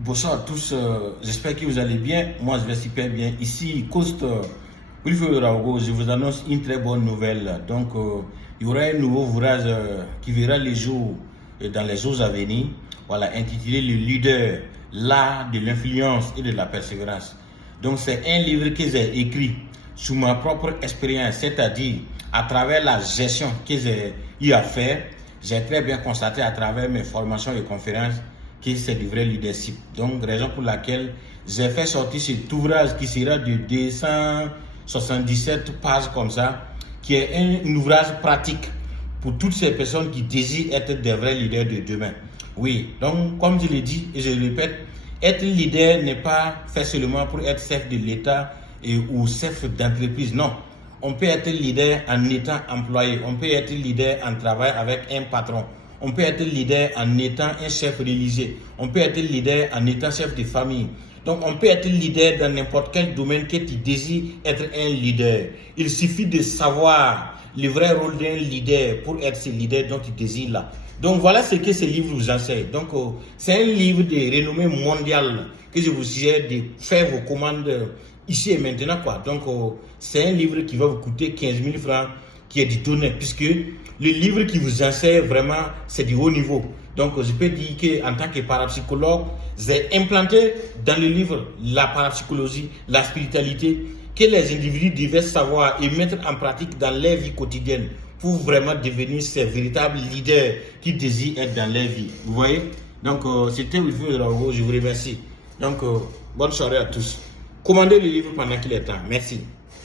Bonsoir à tous, j'espère que vous allez bien. Moi, je vais super bien. Ici, Coast Wilfred Raogo, je vous annonce une très bonne nouvelle. Donc, il y aura un nouveau ouvrage qui verra les jours dans les jours à venir. Voilà, intitulé Le leader, l'art de l'influence et de la persévérance. Donc, c'est un livre que j'ai écrit sur ma propre expérience, c'est-à-dire à travers la gestion que j'ai eu à faire. J'ai très bien constaté à travers mes formations et conférences que c'est du vrai leadership. Donc, raison pour laquelle j'ai fait sortir cet ouvrage qui sera de 277 pages comme ça, qui est un ouvrage pratique pour toutes ces personnes qui désirent être des vrais leaders de demain. Oui, donc comme je l'ai dit et je le répète, être leader n'est pas fait seulement pour être chef de l'État ou chef d'entreprise, non. On peut être leader en étant employé, on peut être leader en travaillant avec un patron, on peut être leader en étant un chef religieux, on peut être leader en étant chef de famille. Donc on peut être leader dans n'importe quel domaine que tu désires être un leader. Il suffit de savoir le vrai rôle d'un leader pour être ce leader dont tu désires là. Donc voilà ce que ce livre vous enseigne. Donc c'est un livre de renommée mondiale que je vous suggère de faire vos commandes ici et maintenant, quoi. Donc c'est un livre qui va vous coûter 15 000 francs, qui est du tonnerre, puisque le livre qui vous enseigne vraiment, c'est du haut niveau. Donc je peux dire qu'en tant que parapsychologue, j'ai implanté dans le livre la parapsychologie, la spiritualité, que les individus devaient savoir et mettre en pratique dans leur vie quotidienne pour vraiment devenir ces véritables leaders qui désirent être dans leur vie. Vous voyez? Donc c'était Wilfred Raogo, je vous remercie. Donc bonne soirée à tous. Commandez le livre pendant qu'il est temps. Merci.